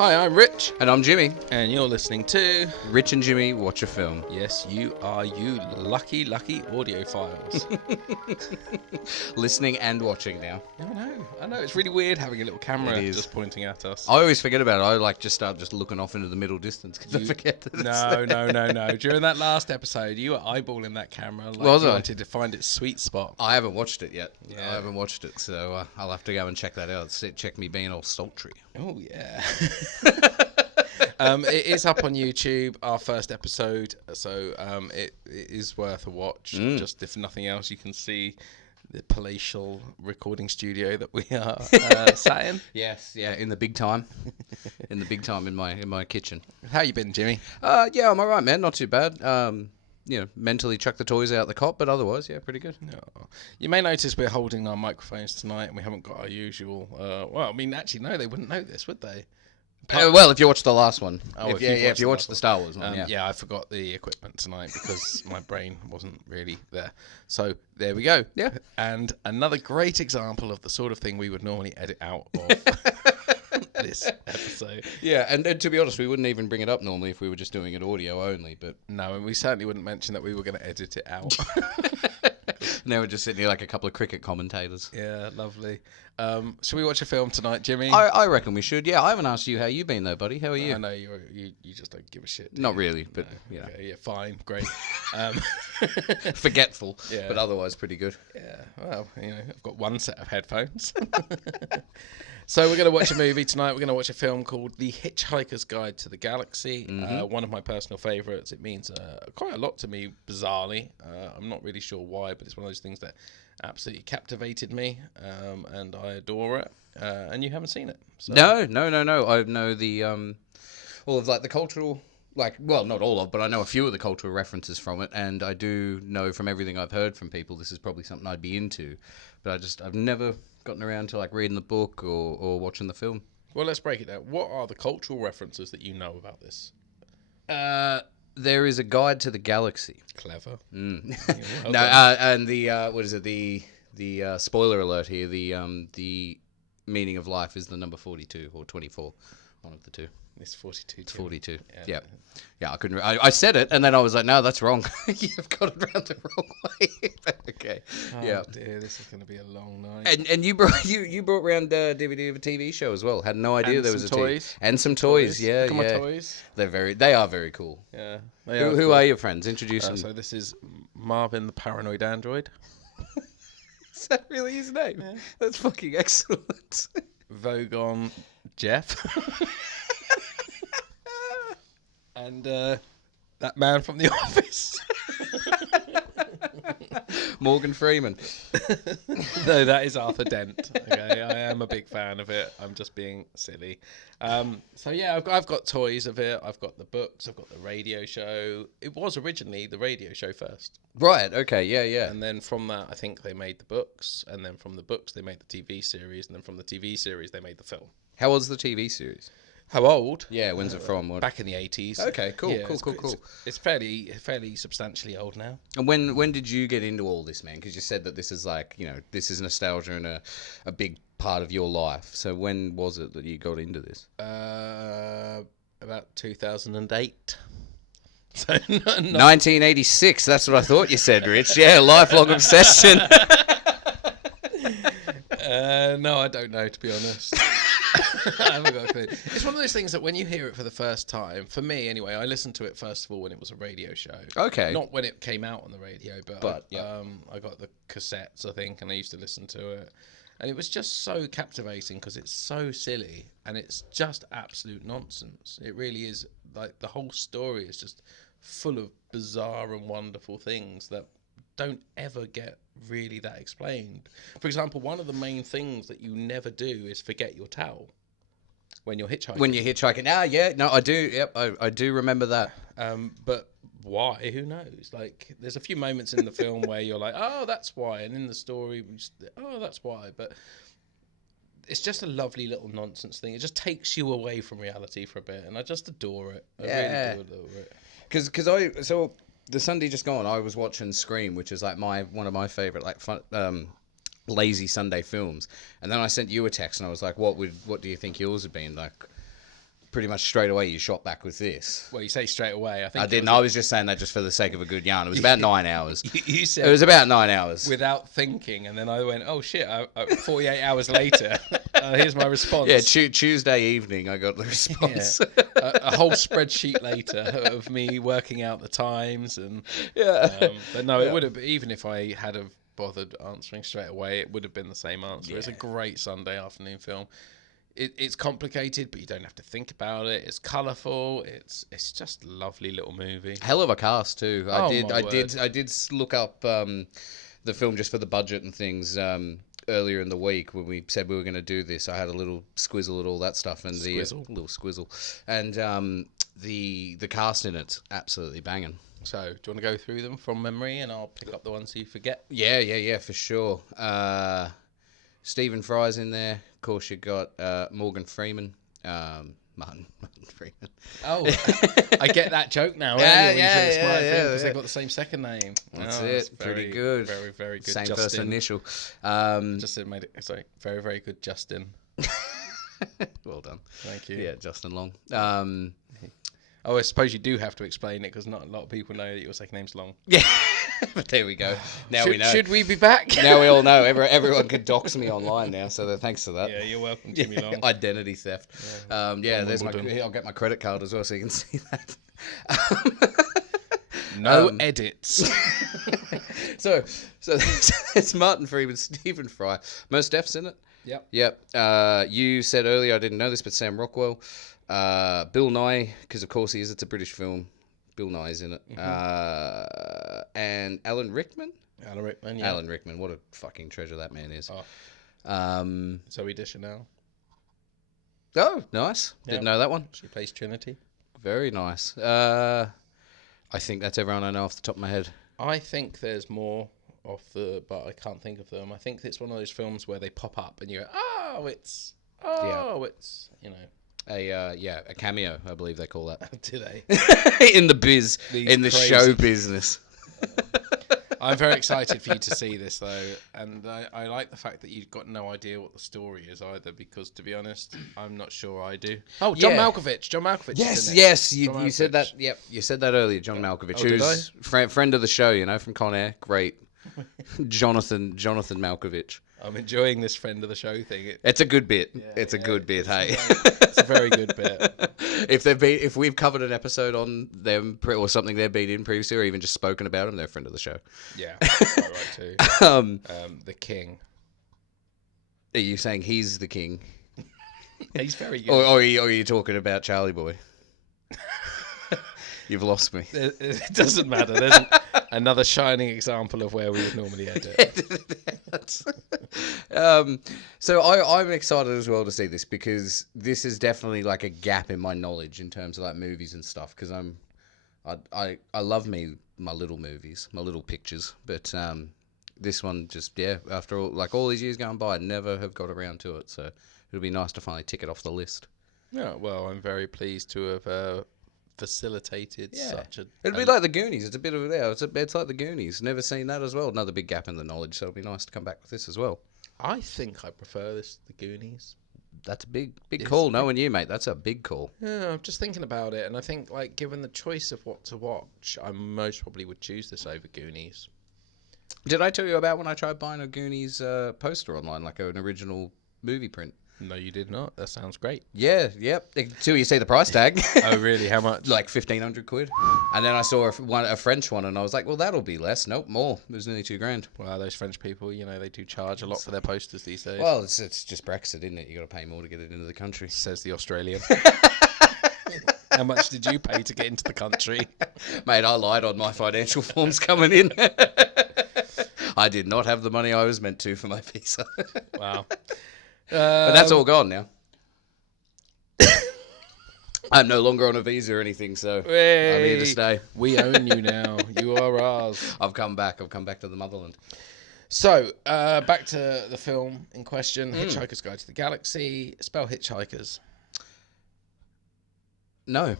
Hi, I'm Rich. And I'm Jimmy. And you're listening to Rich and Jimmy Watch a Film. Yes, you are, you lucky audiophiles. Listening and watching now. I know. It's really weird having a little camera just pointing at us. I always forget about it. I just start looking off into the middle distance because I forget that No. During that last episode, you were eyeballing that camera like you wanted to find its sweet spot. I haven't watched it yet. Yeah. I haven't watched it, so I'll have to go and check that out. Check me being all sultry. Oh, yeah. It is up on YouTube, our first episode, so it is worth a watch. Just if nothing else, you can see the palatial recording studio that we are sat in. Yes, yeah, in the big time, in my kitchen. How you been, Jimmy? Yeah, I'm all right, man. Not too bad. Mentally chuck the toys out the cop, but otherwise, yeah, pretty good. Oh. You may notice we're holding our microphones tonight, and we haven't got our usual. Actually, no, they wouldn't know this, would they? Well, if you watched the last one. If you watched the Star Wars one, yeah, I forgot the equipment tonight because my brain wasn't really there. So there we go. Yeah. And another great example of the sort of thing we would normally edit out of this episode. Yeah, and to be honest, we wouldn't even bring it up normally if we were just doing it audio only, but... No, and we certainly wouldn't mention that we were going to edit it out. Now we're just sitting here like a couple of cricket commentators. Yeah, lovely. Shall we watch a film tonight, Jimmy? I reckon we should. Yeah, I haven't asked you how you been though, buddy. How are you? I know you just don't give a shit. Not really, but no. Okay, yeah, fine, great. Forgetful, yeah. But otherwise pretty good. Yeah, well, I've got one set of headphones. So we're going to watch a movie tonight. We're going to watch a film called The Hitchhiker's Guide to the Galaxy. One of my personal favourites. It means quite a lot to me, bizarrely. I'm not really sure why, but it's one of those things that absolutely captivated me, and I adore it. And you haven't seen it. So. No. I know the all of like the cultural, not all of, but I know a few of the cultural references from it, and I do know from everything I've heard from people this is probably something I'd be into, but I've never gotten around to reading the book or watching the film. Well, let's break it down. What are the cultural references that you know about this? There is a guide to the galaxy. Clever. Okay. No, and the what is it? The spoiler alert here. The meaning of life is the number 42 or 24, one of the two. It's 42. It's 42. Yeah. I couldn't. I said it, and then I was like, "No, that's wrong. You've got it round the wrong way." Okay. Oh dear, this is going to be a long night. And you brought round a DVD of a TV show as well. Had no idea and there was a toys. And some toys. Yeah, Look at my toys. They are very cool. Yeah. Who are your friends? Introduce them. So this is Marvin the Paranoid Android. Is that really his name? Yeah. That's fucking excellent. Vogon Jeff. And that man from The Office. Morgan Freeman. No, that is Arthur Dent. Okay, I am a big fan of it. I'm just being silly. So yeah, I've got toys of it. I've got the books. I've got the radio show. It was originally the radio show first. Right. Okay. Yeah. And then from that, I think they made the books, and then from the books they made the TV series, and then from the TV series they made the film. How was the TV series? How old? Yeah, when's it from? What? Back in the 80s. Okay, cool, yeah, cool. It's fairly substantially old now. And when did you get into all this, man? Because you said that this is this is nostalgia and a big part of your life. So when was it that you got into this? About 2008. So 1986. That's what I thought you said, Rich. Yeah, lifelong obsession. No, I don't know, to be honest. I haven't got a clue. It's one of those things that when you hear it for the first time, for me anyway, I listened to it first of all when it was a radio show. Okay. Not when it came out on the radio, but yeah. I got the cassettes, I think, and I used to listen to it. And it was just so captivating because it's so silly and it's just absolute nonsense. It really is. Like, the whole story is just full of bizarre and wonderful things that don't ever get really that explained. For example, one of the main things that you never do is forget your towel when you're hitchhiking. When you're hitchhiking. Yeah. No, I do. Yep, I do remember that. But why? Who knows? Like, there's a few moments in the film where you're like, oh, that's why. And in the story, oh, that's why. But it's just a lovely little nonsense thing. It just takes you away from reality for a bit. And I just adore it. I really do adore it. Because the Sunday just gone, I was watching Scream, which is one of my favorite lazy Sunday films. And then I sent you a text, and I was like, "What do you think yours would been like?" pretty much straight away you shot back with this. Well, you say straight away. I think I didn't. I was just saying that just for the sake of a good yarn. It was about 9 hours. You said It was about 9 hours. without thinking, and then I went, "Oh shit!" 48 hours later, here's my response. Yeah, Tuesday evening I got the response. Yeah. A whole spreadsheet later of me working out the times and but no, it would have, even if I had have bothered answering straight away, it would have been the same answer. It's a great Sunday afternoon film. It's complicated, but you don't have to think about it. It's colourful. It's just a lovely little movie. Hell of a cast too. I word. did look up the film just for the budget and things earlier in the week when we said we were going to do this. I had a little squizzle at all that stuff and Squizzle. the little squizzle and the cast in it's absolutely banging. So, do you want to go through them from memory, and I'll pick up the ones you forget? Yeah, for sure. Stephen Fry's in there. Of course, you got Morgan Freeman, Martin Freeman. Oh, I get that joke now. Yeah, because they've got the same second name. That's it. Pretty good. Very, very good. Same Justin. first initial. Sorry, very, very good, Justin. Well done. Thank you. Yeah, Justin Long. Oh, I suppose you do have to explain it because not a lot of people know that your second name's Long. Yeah, but there we go. Now we know. Should we be back? Now we all know. Everyone can dox me online now, so thanks for that. Yeah, you're welcome, Jimmy Long. Identity theft. There's my. I'll get my credit card as well, so you can see that. No edits. So it's Martin Freeman, Stephen Fry, Mos Def's in it. Yep. You said earlier, I didn't know this, but Sam Rockwell. Bill Nye, because of course he is. It's a British film. Bill Nye's in it. Mm-hmm. And Alan Rickman. Alan Rickman. What a fucking treasure that man is. Zoe Deschanel. Oh, nice. Didn't know that one. She plays Trinity. Very nice. I think that's everyone I know off the top of my head. I think there's more but I can't think of them. I think it's one of those films where they pop up and you go, it's you know. A cameo, I believe they call that. Do they? In the biz, in the show business. I'm very excited for you to see this, though, and I like the fact that you've got no idea what the story is either, because, to be honest, I'm not sure I do. Oh, John Malkovich. John Malkovich. Yes, you said that. Yep, you said that earlier. John Malkovich, who's friend of the show, from Con Air. Great, Jonathan Malkovich. I'm enjoying this friend of the show thing. It's a good bit. It's a good bit. Hey, it's a very good bit. If we've covered an episode on them or something they've been in previously, or even just spoken about them, they're a friend of the show. Yeah, quite right too. The king. Are you saying he's the king? He's very good. Or are you talking about Charlie Boy? You've lost me. It doesn't matter. There's another shining example of where we would normally edit. So I'm excited as well to see this, because this is definitely like a gap in my knowledge in terms of like movies and stuff. Because I love my little movies, my little pictures, but this one just after all these years going by, I never have got around to it. So it'll be nice to finally tick it off the list. Yeah, well, I'm very pleased to have facilitated such a... It'd be like the Goonies. It's a bit of it's like the Goonies. Never seen that as well. Another big gap in the knowledge, so it'd be nice to come back with this as well. I think I prefer this to the Goonies. That's a big call. Knowing you, mate, that's a big call. Yeah, I'm just thinking about it, and I think, like, given the choice of what to watch, I most probably would choose this over Goonies. Did I tell you about when I tried buying a Goonies poster online, like an original movie print? No, you did not. That sounds great. Yeah, yep. Until you see the price tag. Oh, really? How much? Like £1,500. And then I saw a French one, and I was like, well, that'll be less. Nope, more. It was nearly $2,000. Well, those French people, they do charge a lot for their posters these days. Well, it's just Brexit, isn't it? You got to pay more to get it into the country. Says the Australian. How much did you pay to get into the country? Mate, I lied on my financial forms coming in. I did not have the money I was meant to for my visa. Wow. But that's all gone now. I'm no longer on a visa or anything, so I'm here to stay. We own you now. You are ours. I've come back to the motherland. So, back to the film in question, Hitchhiker's Guide to the Galaxy. Spell Hitchhikers. No.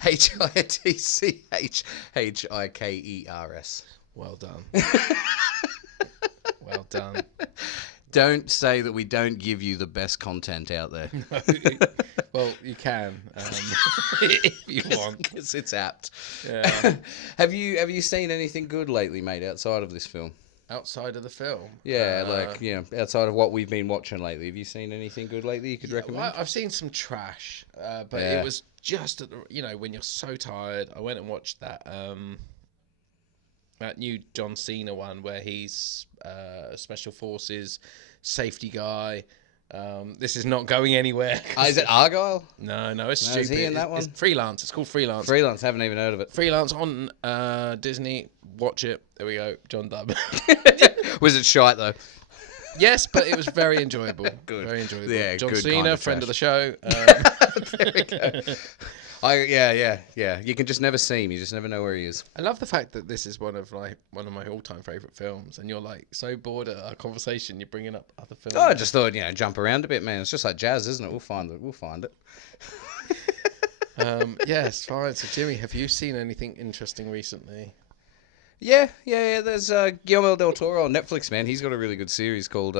HITCHHIKERS. Well done. Well done. Don't say that we don't give you the best content out there. Well, you can if you want, because it's apt. Yeah. Have you seen anything good lately, mate, outside of this film? Outside of the film, Yeah, outside of what we've been watching lately. Have you seen anything good lately you could recommend? Well, I've seen some trash, but Yeah. it was just at the, when you're so tired. I went and watched that new John Cena one where he's special forces safety guy. This is not going anywhere. Is it Argyle? No, it's No, stupid. is he in that It's one? Freelance. It's called Freelance. Freelance, haven't even heard of it. Freelance on Disney. Watch it. There we go. John Dub. Was it shite, though? Yes, but it was very enjoyable. Good. Very enjoyable. Yeah, John good Cena, kind of friend trash. of the show. There we go. Yeah. You can just never see him. You just never know where he is. I love the fact that this is one of my all-time favorite films, and you're like so bored at our conversation, you're bringing up other films. Oh, I just thought, jump around a bit, man. It's just like jazz, isn't it? We'll find it. Yes, fine. So, Jimmy, have you seen anything interesting recently? Yeah. There's Guillermo del Toro on Netflix, man. He's got a really good series called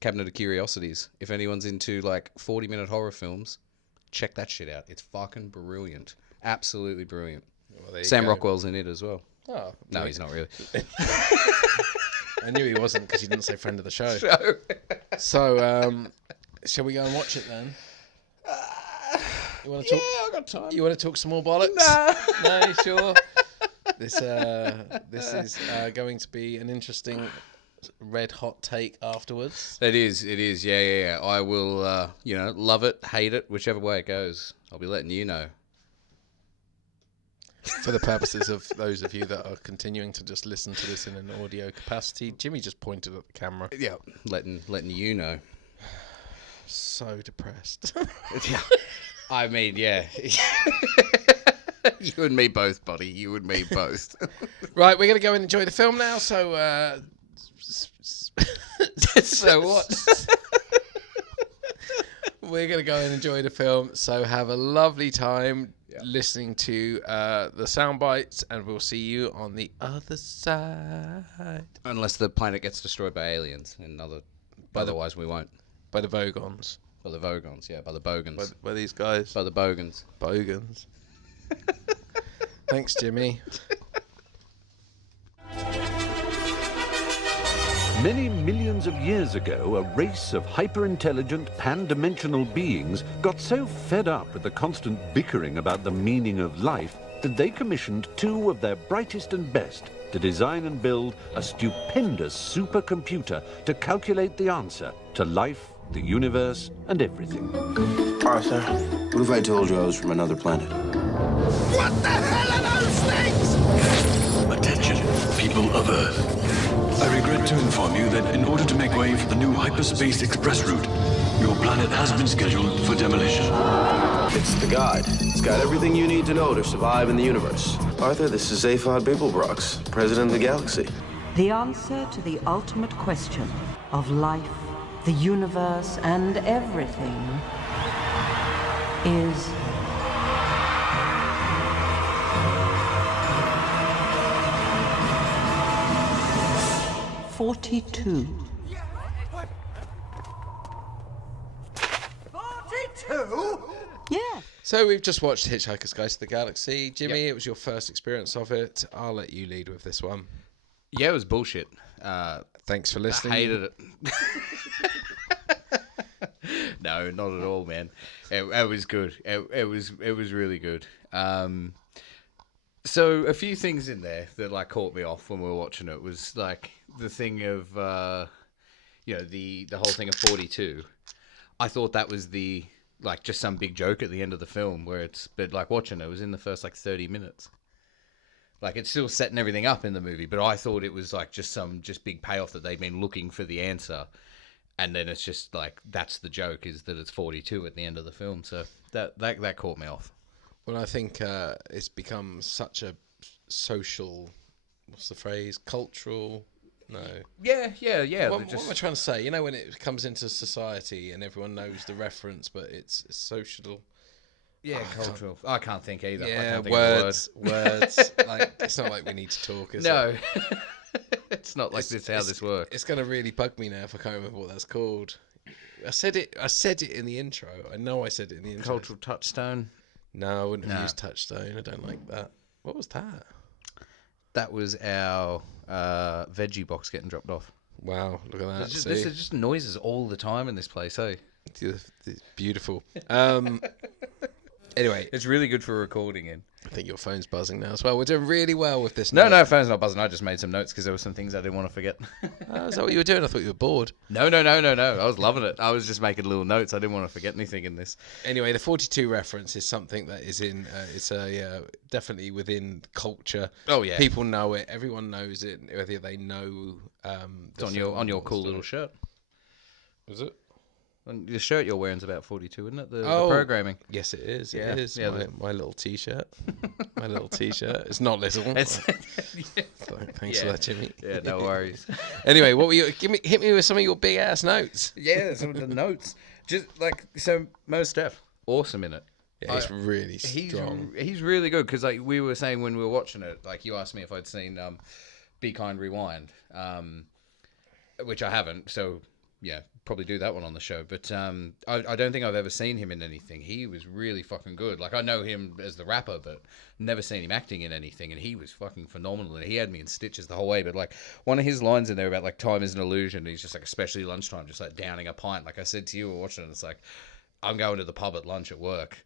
Cabinet of Curiosities. If anyone's into like 40-minute horror films, check that shit out. It's fucking brilliant. Absolutely brilliant. Well, there you Sam go. Rockwell's in it as well. Oh, No, he's not really. I knew he wasn't because he didn't say friend of the show. So, shall we go and watch it then? You want to talk? Yeah, I got time. You want to talk some more bollocks? Nah. No, you sure? This is going to be an interesting red hot take afterwards. It is. Yeah. I will, love it, hate it, whichever way it goes. I'll be letting you know. For the purposes of those of you that are continuing to just listen to this in an audio capacity, Jimmy just pointed at the camera. Yeah, letting you know. So depressed. Yeah. I mean, yeah. You and me both, buddy. You and me both. Right, we're going to go and enjoy the film now. So, So what? we're going to go and enjoy the film. So have a lovely time listening to the sound bites, and we'll see you on the other side. Unless the planet gets destroyed by aliens, otherwise we won't. By the Vogons. By the Vogons, yeah, by the Bogans. By these guys. By the Bogans. Bogans. Thanks, Jimmy. Many millions of years ago, a race of hyper-intelligent, pan-dimensional beings got so fed up with the constant bickering about the meaning of life that they commissioned two of their brightest and best to design and build a stupendous supercomputer to calculate the answer to life, the universe, and everything. Arthur, what if I told you I was from another planet? What the hell are those things? Attention, people of Earth. I regret to inform you that in order to make way for the new hyperspace express route, your planet has been scheduled for demolition. It's the guide. It's got everything you need to know to survive in the universe. Arthur, this is Zaphod Beeblebrox, president of the galaxy. The answer to the ultimate question of life, the universe, and everything is 42. 42? Yeah. So we've just watched Hitchhiker's Guide to the Galaxy. Jimmy, it was your first experience of it. I'll let you lead with this one. Yeah, it was bullshit. Thanks for listening. I hated it. No, not at all, man. It was good. It was really good. So a few things in there that like caught me off when we were watching it was like the thing of the whole thing of 42. I thought that was the like just some big joke at the end of the film but like watching it was in the first like 30 minutes. Like it's still setting everything up in the movie, but I thought it was like just big payoff that they've been looking for the answer. And then it's just like, that's the joke, is that it's 42 at the end of the film. So that caught me off. Well, I think it's become such a social, what's the phrase? Cultural? No. Yeah. What am I trying to say? You know, when it comes into society and everyone knows the reference, but it's social. Yeah, cultural. I can't think either. I Yeah, can't think of the words. Like, it's not like we need to talk, is No. it? It's not like this how this works. It's gonna really bug me now if I can't remember what that's called. I said it in the intro. I know I said it in the intro. Cultural touchstone. No, I wouldn't have used touchstone. I don't like that. What was that? That was our veggie box getting dropped off. Wow, look at that. This is just noises all the time in this place, eh? It's beautiful. Anyway, It's really good for recording in. I think your phone's buzzing now as well. We're doing really well with this. No, phone's not buzzing. I just made some notes because there were some things I didn't want to forget. Is that what you were doing? I thought you were bored. No. I was loving it. I was just making little notes. I didn't want to forget anything in this. Anyway, the 42 reference is something that is in. Definitely within culture. Oh, yeah. People know it. Everyone knows it. Whether they know. It's on your cool little shirt. Is it? And the shirt you're wearing is about 42, isn't it? The programming. Yes, it is. Yeah. It is. Yeah, my little T-shirt. My little T-shirt. It's not little. It's Thanks for that, Jimmy. Yeah, no worries. Anyway, what were you? Hit me with some of your big ass notes. Yeah, some of the notes. Just like so, Mos Def, awesome in it. Yeah, he's really strong. He's really good because like we were saying when we were watching it, like you asked me if I'd seen Be Kind Rewind, which I haven't. So yeah, probably do that one on the show. But I don't think I've ever seen him in anything. He was really fucking good. Like I know him as the rapper, but never seen him acting in anything. And he was fucking phenomenal. And he had me in stitches the whole way. But like one of his lines in there about like time is an illusion. And he's just like, especially lunchtime, just like downing a pint. Like I said to you, we were watching it. It's like I'm going to the pub at lunch at work.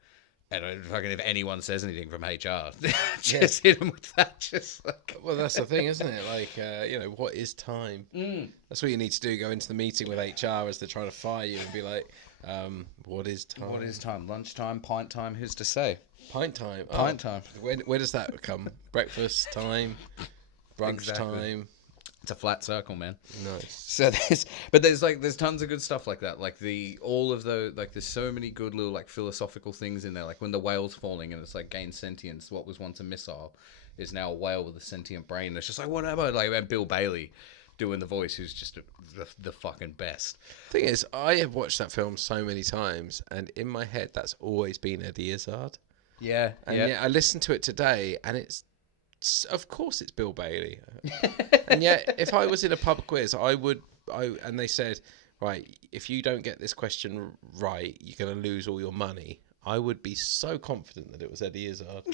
And if anyone says anything from HR, just hit them with that. Just like, well, that's the thing, isn't it? Like, what is time? That's what you need to do. Go into the meeting with HR as they're trying to fire you and be like, what is time? What is time? Lunchtime, pint time? Who's to say? Pint time. Pint time. Where does that come? Breakfast time, brunch time. It's a flat circle, man. Nice. So there's tons of good stuff like that. Like there's so many good little like philosophical things in there. Like when the whale's falling and it's like gain sentience. What was once a missile is now a whale with a sentient brain. It's just like whatever. Like and Bill Bailey doing the voice, who's just the fucking best. Thing is, I have watched that film so many times, and in my head, that's always been Eddie Izzard. Yeah. And yet I listened to it today, and of course it's Bill Bailey. And yet, if I was in a pub quiz, and they said, right, if you don't get this question right, you're going to lose all your money. I would be so confident that it was Eddie Izzard.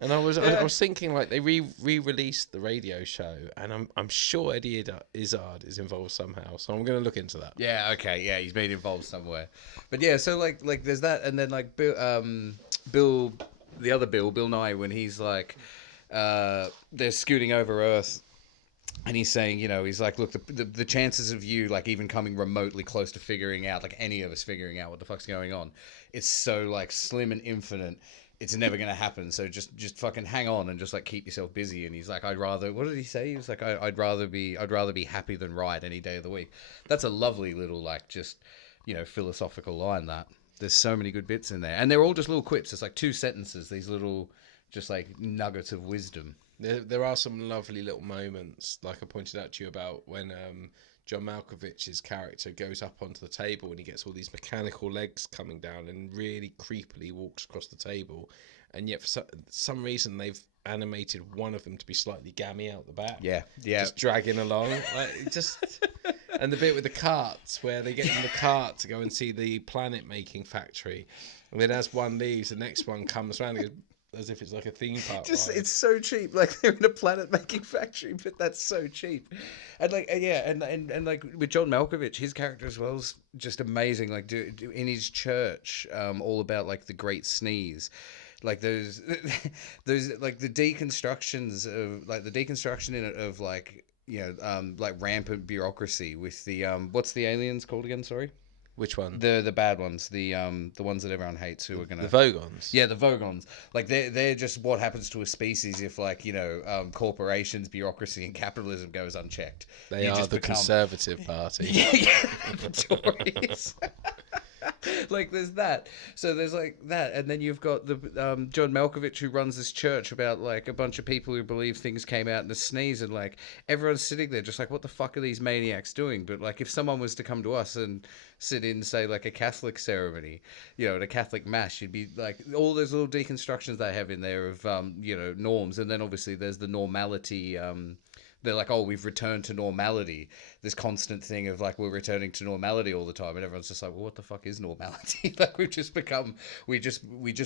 And I was thinking, like, they re-released the radio show, and I'm sure Eddie Izzard is involved somehow. So I'm going to look into that. Yeah. Okay. Yeah, he's been involved somewhere. But yeah, so like there's that, and then like Bill. The other Bill Nye, when he's like, they're scooting over Earth, and he's saying, he's like, look, the chances of you like even coming remotely close to figuring out, like any of us figuring out what the fuck's going on, it's so like slim and infinite. It's never gonna happen. So just fucking hang on and just like keep yourself busy. And he's like, what did he say? He was like, I'd rather be happy than right any day of the week. That's a lovely little like just philosophical line that. There's so many good bits in there. And they're all just little quips. It's like 2 sentences, these little just like nuggets of wisdom. There are some lovely little moments, like I pointed out to you about when John Malkovich's character goes up onto the table and he gets all these mechanical legs coming down and really creepily walks across the table. And yet for some reason they've animated one of them to be slightly gammy out the back. Yeah. Just dragging along. And the bit with the carts where they get in the cart to go and see the planet making factory. And then as one leaves, the next one comes around and goes, as if it's like a theme park. It's so cheap. Like they're in a planet making factory, but that's so cheap. And like and like with John Malkovich, his character as well is just amazing. Like in his church, all about like the Great Sneeze. Like those like the deconstructions in it of like like rampant bureaucracy with the what's the aliens called again? Sorry, which one? The bad ones, the ones that everyone hates, who are gonna the Vogons. Yeah, the Vogons. Like they're just what happens to a species if like corporations, bureaucracy, and capitalism goes unchecked. They are the Conservative Party. Yeah, the Tories. Like there's that, so there's like that, and then you've got the John Malkovich who runs this church about like a bunch of people who believe things came out in a sneeze, and like everyone's sitting there just like, what the fuck are these maniacs doing? But like if someone was to come to us and sit in say like a Catholic ceremony, at a Catholic mass, you'd be like all those little deconstructions they have in there of norms, and then obviously there's the normality they're like, oh, we've returned to normality. This constant thing of like we're returning to normality all the time, and everyone's just like, well, what the fuck is normality? Like we've just become, we just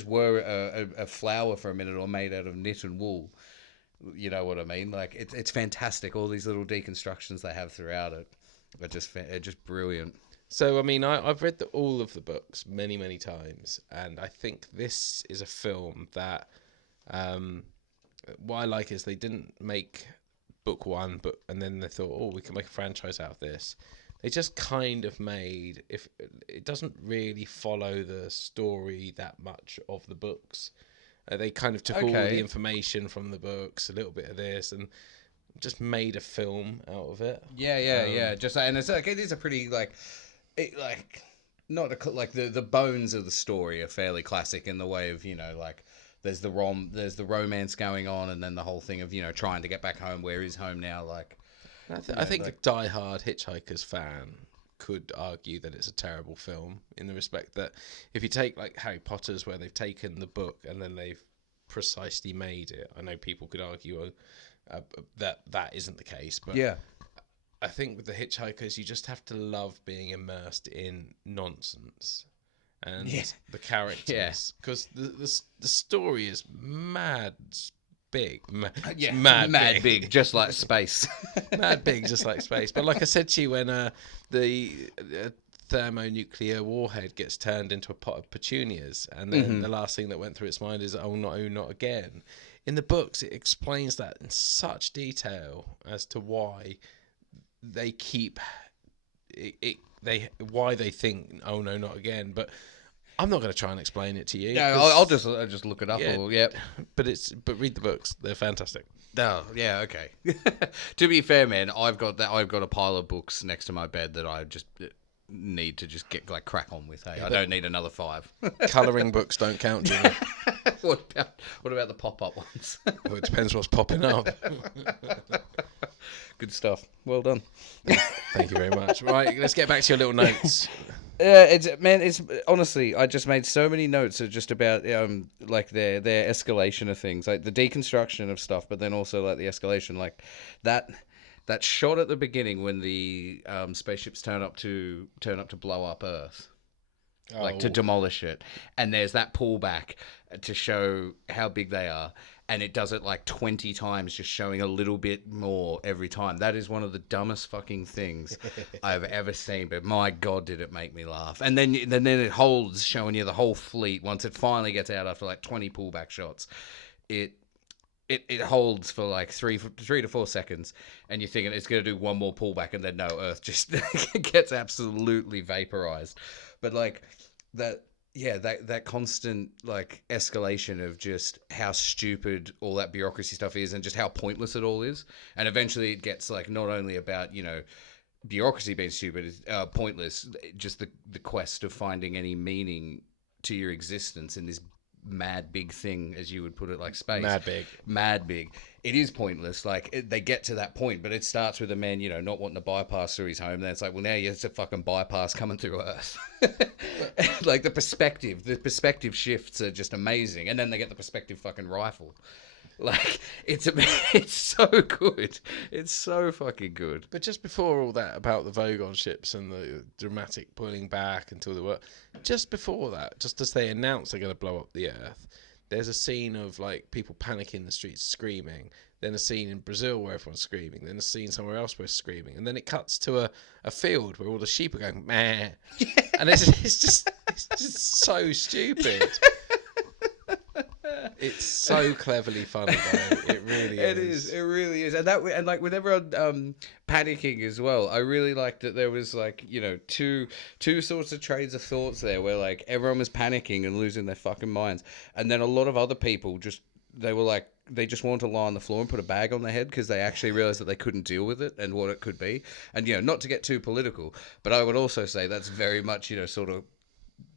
were a flower for a minute, or made out of knit and wool. You know what I mean? Like it's fantastic. All these little deconstructions they have throughout it are just brilliant. So, I mean, I've read all of the books many, many times, and I think this is a film that, what I like is they didn't make book one, and then they thought, oh, we can make a franchise out of this. They just kind of made, if it doesn't really follow the story that much of the books. They kind of took all the information from the books, a little bit of this, and just made a film out of it. Yeah. Just and it's like it is a pretty not the bones of the story are fairly classic in the way of, you know, like there's the romance going on, and then the whole thing of, you know, trying to get back home. Where is home now? Like, I think the die-hard Hitchhikers fan could argue that it's a terrible film, in the respect that if you take like Harry Potter's, where they've taken the book and then they've precisely made it. I know people could argue that isn't the case, but yeah. I think with the Hitchhikers, you just have to love being immersed in nonsense and the characters, because the story is mad big, mad big, just like space. Mad big, just like space. But like I said to you, when the thermonuclear warhead gets turned into a pot of petunias, and then the last thing that went through its mind is, oh, not again. In the books, it explains that in such detail as to why they keep why they think, oh no, not again. But I'm not going to try and explain it to you. Yeah, I'll just look it up. Yeah, but read the books; they're fantastic. Oh, yeah, okay. To be fair, man, I've got a pile of books next to my bed that I just need to just get like crack on with. Hey, I don't need another 5. Colouring books don't count, Jimmy. What about the pop-up ones? Well, it depends what's popping up. Good stuff. Well done. Thank you very much. Right, let's get back to your little notes. It's honestly, I just made so many notes of just about like their escalation of things, like the deconstruction of stuff, but then also like the escalation, like that shot at the beginning when the spaceships turn up to blow up Earth. Like to demolish it, and there's that pullback to show how big they are, and it does it like 20 times, just showing a little bit more every time. That is one of the dumbest fucking things I've ever seen, but my god, did it make me laugh. And then it holds, showing you the whole fleet once it finally gets out after like 20 pullback shots. It holds for like 3 to 4 seconds, and you're thinking it's going to do one more pullback, and then no, Earth just gets absolutely vaporized. But like that constant like escalation of just how stupid all that bureaucracy stuff is, and just how pointless it all is. And eventually it gets like not only about, you know, bureaucracy being stupid, pointless, just the quest of finding any meaning to your existence in this mad big thing, as you would put it, like space. Mad big. It is pointless. Like they get to that point, but it starts with a man, you know, not wanting to bypass through his home. Then it's like, well, now it's a fucking bypass coming through Earth. Like the perspective shifts are just amazing, and then they get the perspective fucking rifle. Like it's so good. It's so fucking good. But just before all that about the Vogon ships and the dramatic pulling back until they were, just before that, just as they announce they're going to blow up the Earth, there's a scene of like people panicking in the streets screaming. Then a scene in Brazil where everyone's screaming. Then a scene somewhere else where screaming. And then it cuts to a field where all the sheep are going meh. Yeah. And it's just so stupid. It's so cleverly funny, though. It really is. It really is. And like with everyone panicking as well, I really liked that there was like, you know, two sorts of trains of thoughts there, where like everyone was panicking and losing their fucking minds, and then a lot of other people they just wanted to lie on the floor and put a bag on their head because they actually realized that they couldn't deal with it and what it could be. And, you know, not to get too political, but I would also say that's very much, you know, sort of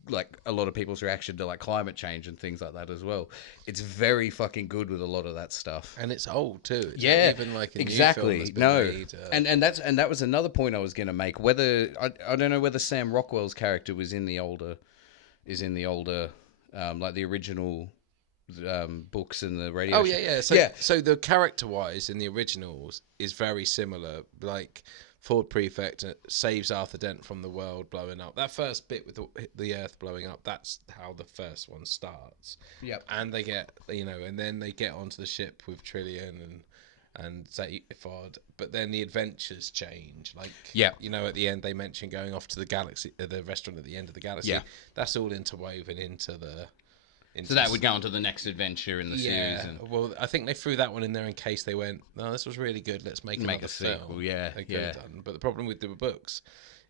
like a lot of people's reaction to like climate change and things like that as well. It's very fucking good with a lot of that stuff, and it's old too. It's even like exactly. Made, and that was another point I was going to make. Whether I don't know whether Sam Rockwell's character was in the older, like the original books and the radio. Oh yeah. So the character-wise in the originals is very similar. Like Ford Prefect saves Arthur Dent from the world blowing up. That first bit with the Earth blowing up, that's how the first one starts. Yep. And they get, and then they get onto the ship with Trillian and Zaphod, but then the adventures change. Like, at the end they mention going off to the galaxy, the restaurant at the end of the galaxy. Yeah. That's all interwoven into the. So that would go on to the next adventure in the series. And... Well, I think they threw that one in there in case they went, no, this was really good, let's make a sequel. Film. Yeah. Done. But the problem with the books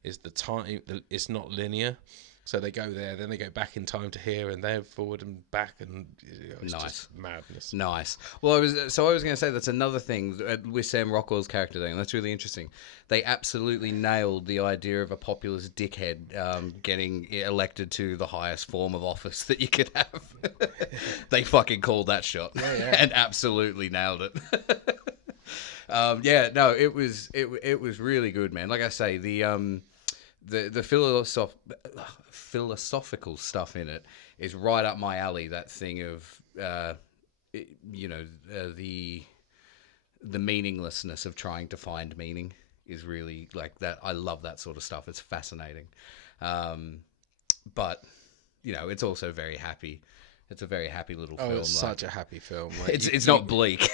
is the time, it's not linear. So they go there, then they go back in time to here, and they're forward and back, and it's just madness. Nice. Well, I was going to say that's another thing with Sam Rockwell's character thing. That's really interesting. They absolutely nailed the idea of a populist dickhead getting elected to the highest form of office that you could have. They fucking called that shot, and absolutely nailed it. It was really good, man. Like I say, the philosophical stuff in it is right up my alley. That thing of the meaninglessness of trying to find meaning is really like that. I love that sort of stuff. It's fascinating, but it's also very happy. It's a very happy little film. It's such a happy film. Like, it's not bleak.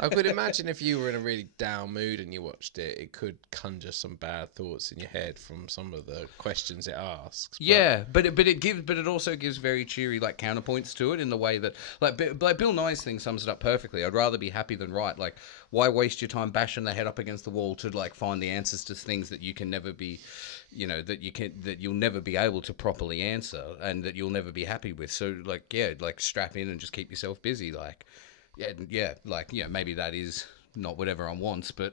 I could imagine if you were in a really down mood and you watched it, it could conjure some bad thoughts in your head from some of the questions it asks. But it also gives very cheery like counterpoints to it in the way that like Bill Nye's thing sums it up perfectly. I'd rather be happy than right. Like, why waste your time bashing the head up against the wall to like find the answers to things that you can never be, that you'll never be able to properly answer and that you'll never be happy with. So like strap in and just keep yourself busy. Maybe that is not what everyone wants, but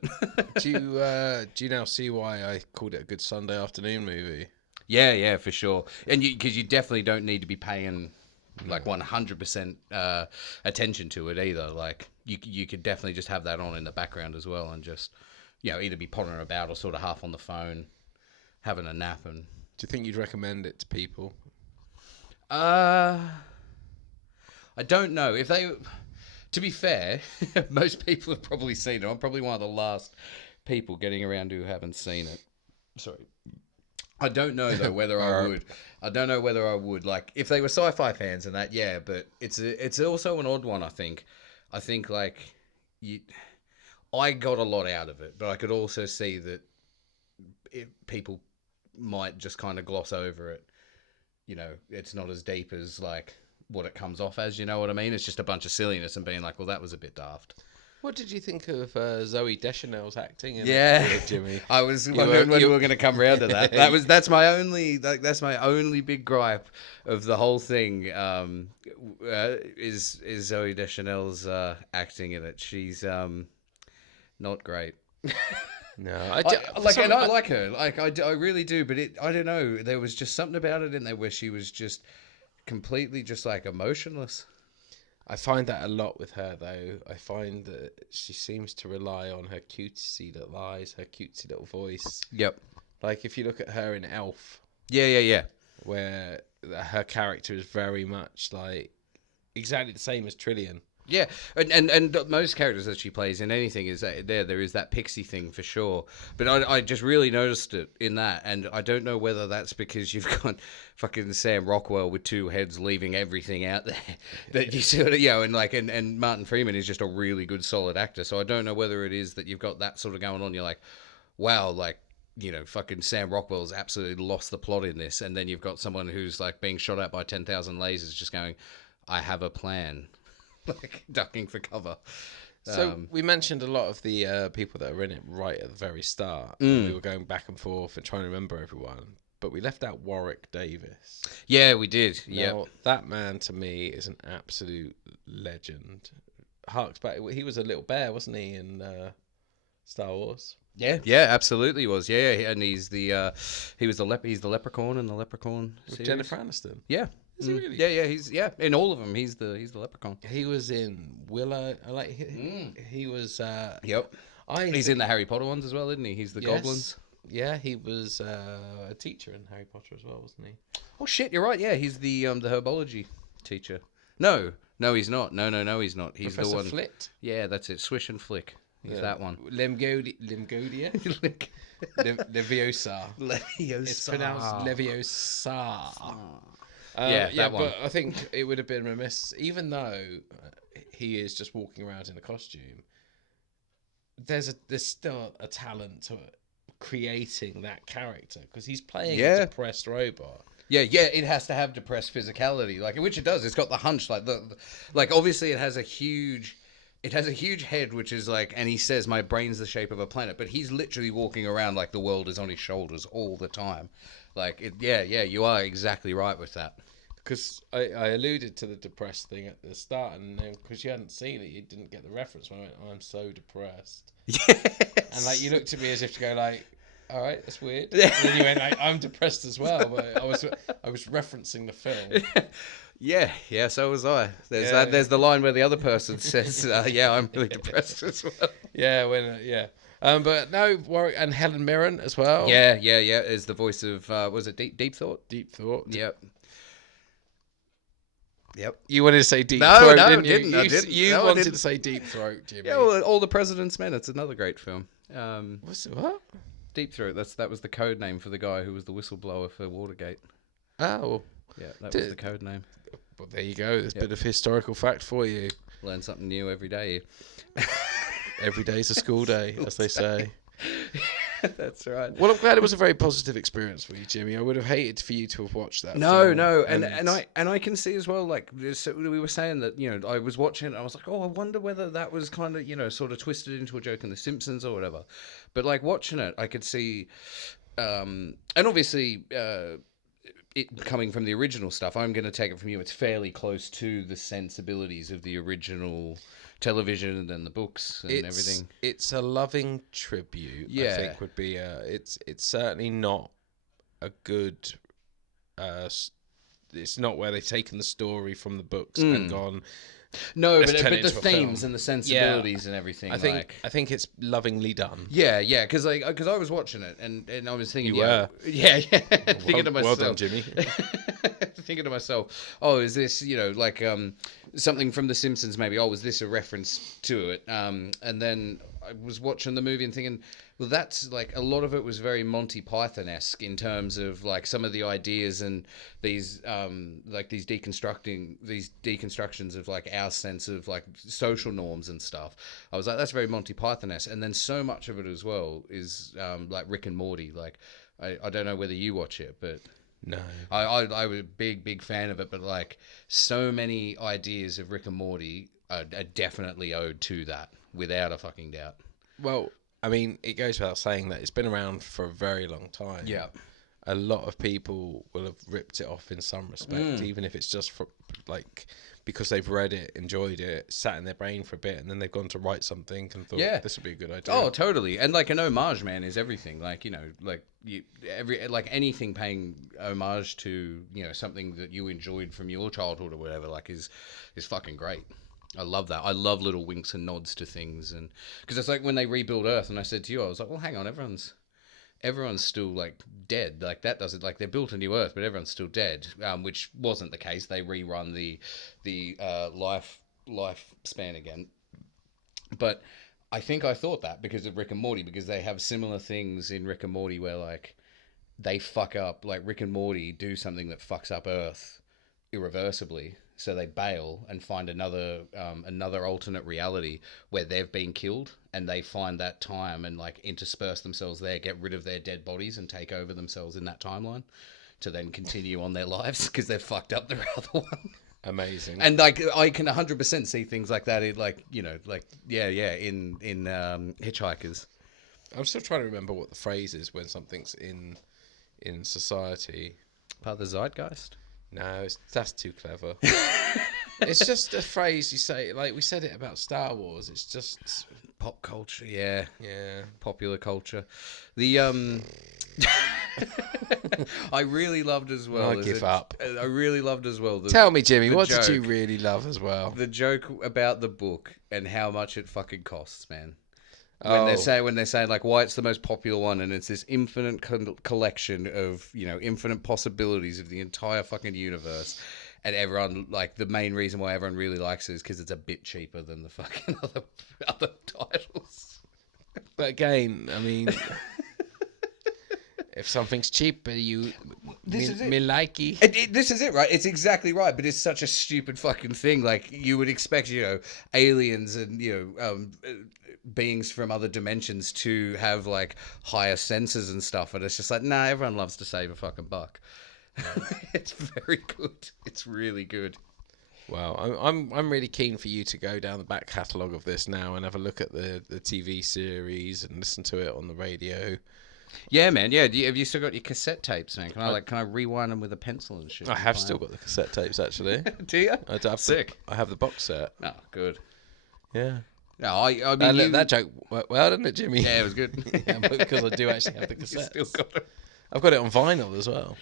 do you now see why I called it a good Sunday afternoon movie? Yeah, for sure. And because you definitely don't need to be paying like 100% attention to it either. Like you could definitely just have that on in the background as well, and just either be pottering about or sort of half on the phone, having a nap. And do you think you'd recommend it to people? I don't know if they. To be fair, most people have probably seen it. I'm probably one of the last people getting around who haven't seen it. Sorry. I don't know though whether I would. I don't know whether I would. Like if they were sci-fi fans and that, yeah. But it's also an odd one. I think like I got a lot out of it, but I could also see that people might just kind of gloss over it. It's not as deep as like what it comes off as. You know what I mean? It's just a bunch of silliness and being like, well, that was a bit daft. What did you think of Zooey Deschanel's acting? Jimmy. I was wondering when we were going to come round to that. That's my only big gripe of the whole thing. Is Zooey Deschanel's acting in it? She's not great. No, I like her. Like I really do. But I don't know. There was just something about it in there where she was just completely just like emotionless. I find that a lot with her, though. I find that she seems to rely on her cutesy little eyes, her cutesy little voice. Yep. Like, if you look at her in Elf. Yeah. Where her character is very much, like, exactly the same as Trillian. Yeah, and most characters that she plays in anything is that there is that pixie thing for sure. But I just really noticed it in that, and I don't know whether that's because you've got fucking Sam Rockwell with two heads leaving everything out there that you sort of and Martin Freeman is just a really good solid actor. So I don't know whether it is that you've got that sort of going on. You're like, wow, like fucking Sam Rockwell's absolutely lost the plot in this, and then you've got someone who's like being shot at by 10,000 lasers, just going, I have a plan. Like ducking for cover. So we mentioned a lot of the people that are in it right at the very start. We were going back and forth and trying to remember everyone, but we left out Warwick Davis. Yeah, we did. Yeah, that man to me is an absolute legend. Harks back. He was a little bear, wasn't he, in Star Wars? Yeah, absolutely he was. Yeah, and he's the he's the leprechaun in the Leprechaun series. Jennifer Aniston. Yeah. Is he really? Yeah. He's in all of them. He's the leprechaun. He was in Willow. He was. Yep. He's in the Harry Potter ones as well, isn't he? He's the goblins. Yeah, he was a teacher in Harry Potter as well, wasn't he? Oh shit, you're right. Yeah, he's the herbology teacher. No, No, he's not. No, he's not. He's Professor the one. Flit? Yeah, that's it. Swish and Flick. He's that one. Limgodia? Leviosa. It's pronounced Leviosa. That one. But I think it would have been remiss, even though he is just walking around in a costume. There's still a talent to creating that character because he's playing a depressed robot. Yeah, it has to have depressed physicality, like which it does. It's got the hunch, like obviously it has a huge head, which is like, and he says my brain's the shape of a planet, but he's literally walking around like the world is on his shoulders all the time. Like, you are exactly right with that. Because I alluded to the depressed thing at the start, and then because you hadn't seen it, you didn't get the reference when I went, I'm so depressed. Yes. And like you looked at me as if to go like, all right, that's weird. And then you went like, I'm depressed as well, but I was referencing the film. Yeah, so was I. There's the line where the other person says, I'm really depressed as well. But no, Warwick and Helen Mirren as well. Yeah, is the voice of, was it Deep Thought? Deep Thought. Yep. You wanted to say Deep Throat, didn't you? I didn't. You wanted to say Deep Throat, Jimmy. Yeah, well, All the President's Men. It's another great film. What's it, what? Deep Throat. That was the code name for the guy who was the whistleblower for Watergate. Oh. Yeah, that was the code name. Well, there you go. There's a bit of historical fact for you. Learn something new every day. Every day's a school day, as they say. That's right. Well, I'm glad it was a very positive experience for you, Jimmy. I would have hated for you to have watched that. No, film. and I can see as well. Like we were saying that, I was watching it. And I was like, I wonder whether that was kind of sort of twisted into a joke in The Simpsons or whatever. But like watching it, I could see, and obviously. It coming from the original stuff, I'm going to take it from you. It's fairly close to the sensibilities of the original television and the books and everything. It's a loving tribute. I think would be. It's certainly not a good. It's not where they've taken the story from the books and gone. No, but the themes and the sensibilities and everything. I think it's lovingly done. Yeah, because I was watching it and I was thinking, thinking to myself, well done, Jimmy. Thinking to myself, is this something from The Simpsons? Maybe was this a reference to it? And then I was watching the movie and thinking, well, that's like a lot of it was very Monty Python-esque in terms of like some of the ideas and these these deconstructions of like our sense of like social norms and stuff. I was like, that's very Monty Python-esque. And then so much of it as well is like Rick and Morty. Like I don't know whether you watch it, but no, I was a big fan of it. But like so many ideas of Rick and Morty are definitely owed to that, without a fucking doubt. Well, I mean, it goes without saying that it's been around for a very long time. Yeah. A lot of people will have ripped it off in some respect, even if it's just for, like, because they've read it, enjoyed it, sat in their brain for a bit, and then they've gone to write something and thought, this would be a good idea. Oh, totally. And like an homage, man, is everything. Like, anything paying homage to, something that you enjoyed from your childhood or whatever, like is fucking great. I love that. I love little winks and nods to things, and because it's like when they rebuild Earth, and I said to you, I was like, well, hang on, everyone's still like dead. Like that doesn't, like they built a new Earth, but everyone's still dead, which wasn't the case. They rerun the lifespan again. But I think I thought that because of Rick and Morty, because they have similar things in Rick and Morty where like they fuck up, like Rick and Morty do something that fucks up Earth irreversibly. So they bail and find another alternate reality where they've been killed, and they find that time and like intersperse themselves there, get rid of their dead bodies and take over themselves in that timeline to then continue on their lives because they've fucked up their other one. Amazing. And like I can 100% see things like that in like in Hitchhikers. I'm still trying to remember what the phrase is when something's in society. Part of the zeitgeist. No, that's too clever. It's just a phrase you say, like we said it about Star Wars. It's just pop culture, yeah, popular culture. The I really loved as well. I give up. I really loved as well. Tell me, Jimmy, what did you really love as well? The joke about the book and how much it fucking costs, man. When they say like why it's the most popular one, and it's this infinite collection of infinite possibilities of the entire fucking universe, and everyone like the main reason why everyone really likes it is because it's a bit cheaper than the fucking other titles. But again, I mean, if something's cheaper, This is it. me likey. This is it, right? It's exactly right, but it's such a stupid fucking thing. Like, you would expect, aliens and, beings from other dimensions to have, like, higher senses and stuff, and it's just like, nah, everyone loves to save a fucking buck. It's very good. It's really good. Well, I'm really keen for you to go down the back catalogue of this now and have a look at the TV series and listen to it on the radio. Yeah, man. Yeah, have you still got your cassette tapes, man? Can I rewind them with a pencil and shit? I have still got the cassette tapes, actually. Do you? I do have Sick. I have the box set. Oh, good. Yeah. No, I mean, that joke worked well, didn't it, Jimmy? Yeah, it was good. Yeah, because I do actually have the cassette. Still got it. I've got it on vinyl as well.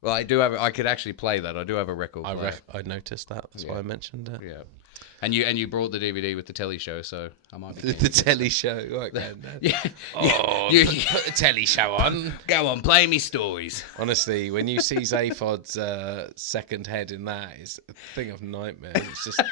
Well, I do have. I could actually play that. I do have a record player. I noticed that. That's why I mentioned it. Yeah. And you brought the DVD with the telly show, so I might be The telly show. Right, yeah. Oh, put the telly show on. Go on, play me stories. Honestly, when you see Zaphod's second head in that, it's a thing of nightmare. It's just,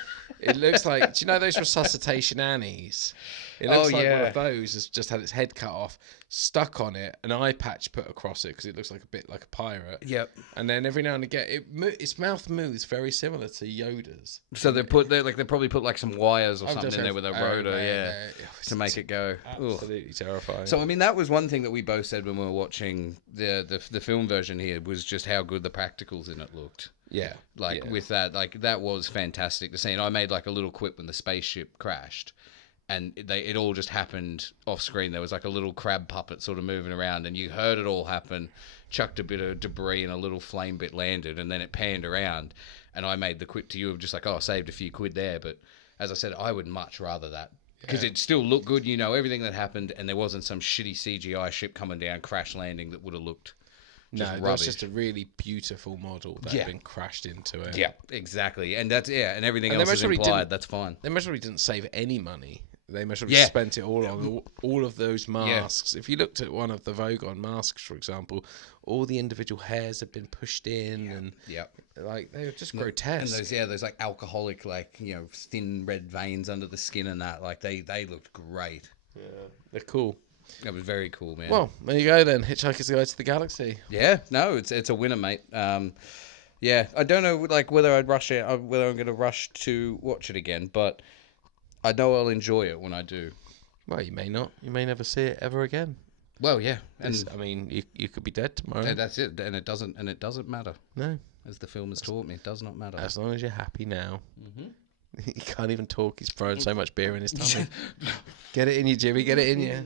it looks like, do you know those resuscitation Annies? It looks like one of those has just had its head cut off, stuck on it, an eye patch put across it because it looks like a bit like a pirate. Yep. And then every now and again, its mouth moves very similar to Yoda's. So they probably put like some wires or something in there with a rotor, to make it go. Absolutely terrifying. So I mean, that was one thing that we both said when we were watching the film version here, was just how good the practicals in it looked. Yeah. With that, like, that was fantastic to see. And I made like a little quip when the spaceship crashed. And it all just happened off screen. There was like a little crab puppet sort of moving around, and you heard it all happen, chucked a bit of debris, and a little flame bit landed, and then it panned around. And I made the quip to you of just like, oh, I saved a few quid there. But as I said, I would much rather that. Because it still looked good, everything that happened, and there wasn't some shitty CGI ship coming down, crash landing that would have looked just rubbish. That's just a really beautiful model that had been crashed into it. Yeah, exactly. And that's, and everything else is implied. That's fine. They most probably didn't save any money. They must have spent it all on all of those masks. If you looked at one of the Vogon masks, for example, all the individual hairs have been pushed in, and like they were just grotesque. And those like alcoholic, like, thin red veins under the skin and that, like they looked great. Yeah, they're cool. That was very cool, man. Well, there you go then. Hitchhiker's Guide to the Galaxy. Yeah, no, it's a winner, mate. Yeah, I don't know like whether I'd rush it, whether I'm going to rush to watch it again, but I know I'll enjoy it when I do. Well, you may not. You may never see it ever again. Well, yeah, and I mean, you could be dead tomorrow. And that's it, and it doesn't matter. No, as the film has taught me, it does not matter. As long as you're happy now. Mm-hmm. He can't even talk. He's throwing so much beer in his tummy. Get it in you, Jimmy. Get it in you.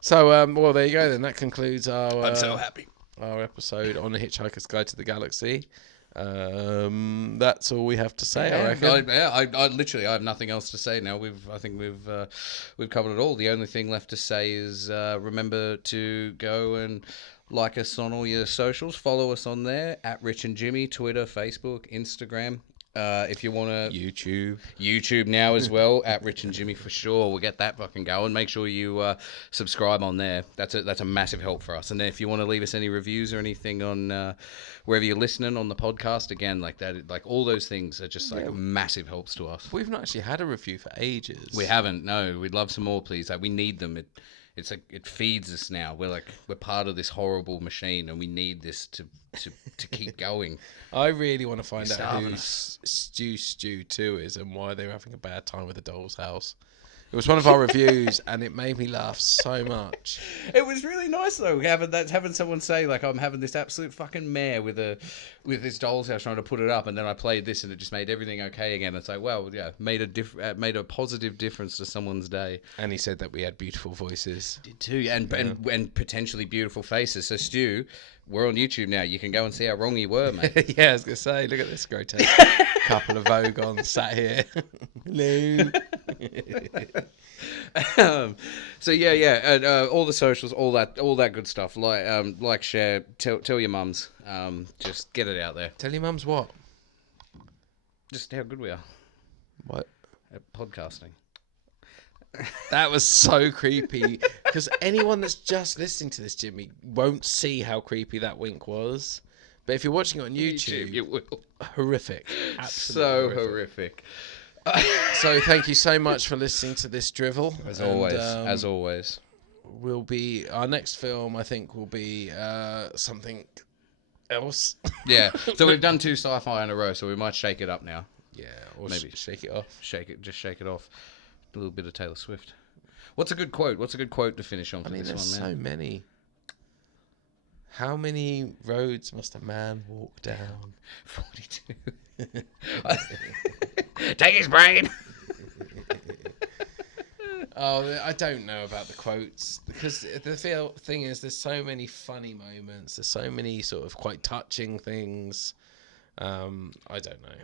So, well, there you go. Then that concludes our. I'm so happy. Our episode on the Hitchhiker's Guide to the Galaxy. That's all we have to say. I reckon. I literally I have nothing else to say now. I think we've covered it all. The only thing left to say is remember to go and like us on all your socials. Follow us on there at Rich and Jimmy, Twitter, Facebook, Instagram. If you want to YouTube now as well at Rich and Jimmy for sure. We'll get that fucking going. Make sure you subscribe on there. That's a massive help for us. And then if you want to leave us any reviews or anything on wherever you're listening on the podcast, again, like that, like all those things are just like massive helps to us. We've not actually had a review for ages. We haven't. No, we'd love some more, please. Like, we need them. It feeds us now. We're part of this horrible machine, and we need this to keep going. I really want to find out who Stew 2 is and why they were having a bad time with the Doll's House. It was one of our reviews, and it made me laugh so much. It was really nice though, having someone say like, I'm having this absolute fucking mare with this Doll's House trying to put it up, and then I played this, and it just made everything okay again. It's like, well, yeah, made a positive difference to someo's day. And he said that we had beautiful voices. Did too, and potentially beautiful faces. So Stu, we're on YouTube now. You can go and see how wrong you were, mate. Yeah, I was gonna say, look at this grotesque couple of Vogons sat here. Hello. So and all the socials, all that good stuff. Like, share, tell your mums. Just get it out there. Tell your mums what? Just how good we are. What? At podcasting. That was so creepy. Because anyone that's just listening to this, Jimmy, won't see how creepy that wink was. But if you're watching it on YouTube, you will. horrific. So Absolutely horrific. So thank you so much for listening to this drivel. As always. Our next film, I think, will be something else. Yeah. So we've done 2 sci-fi in a row, so we might shake it up now. Yeah, or Maybe shake it off. Just shake it off. A little bit of Taylor Swift. What's a good quote? What's a good quote to finish on for this there's one, man? so many. How many roads must a man walk down? 42. Take his brain. Oh, I don't know about the quotes because the thing is, there's so many funny moments. There's so many sort of quite touching things. I don't know.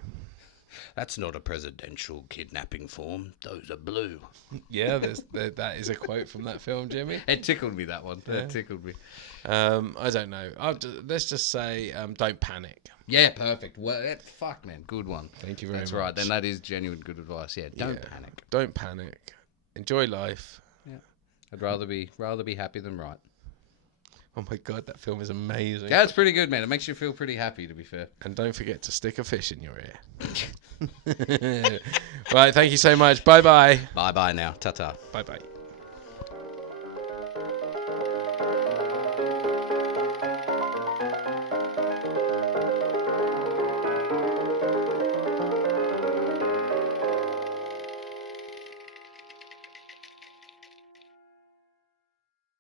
That's not a presidential kidnapping form. Those are blue. Yeah, that is a quote from that film, Jimmy. It tickled me, that one. Yeah. It tickled me. I don't know. Let's just say, don't panic. Yeah, perfect. Well, fuck, man. Good one. Thank you very much. That's right. Then that is genuine good advice. Yeah, don't panic. Don't panic. Enjoy life. Yeah. I'd rather be happy than right. Oh my God, that film is amazing. Yeah, it's pretty good, man. It makes you feel pretty happy, to be fair. And don't forget to stick a fish in your ear. Right, thank you so much. Bye-bye. Bye-bye now. Ta-ta. Bye-bye.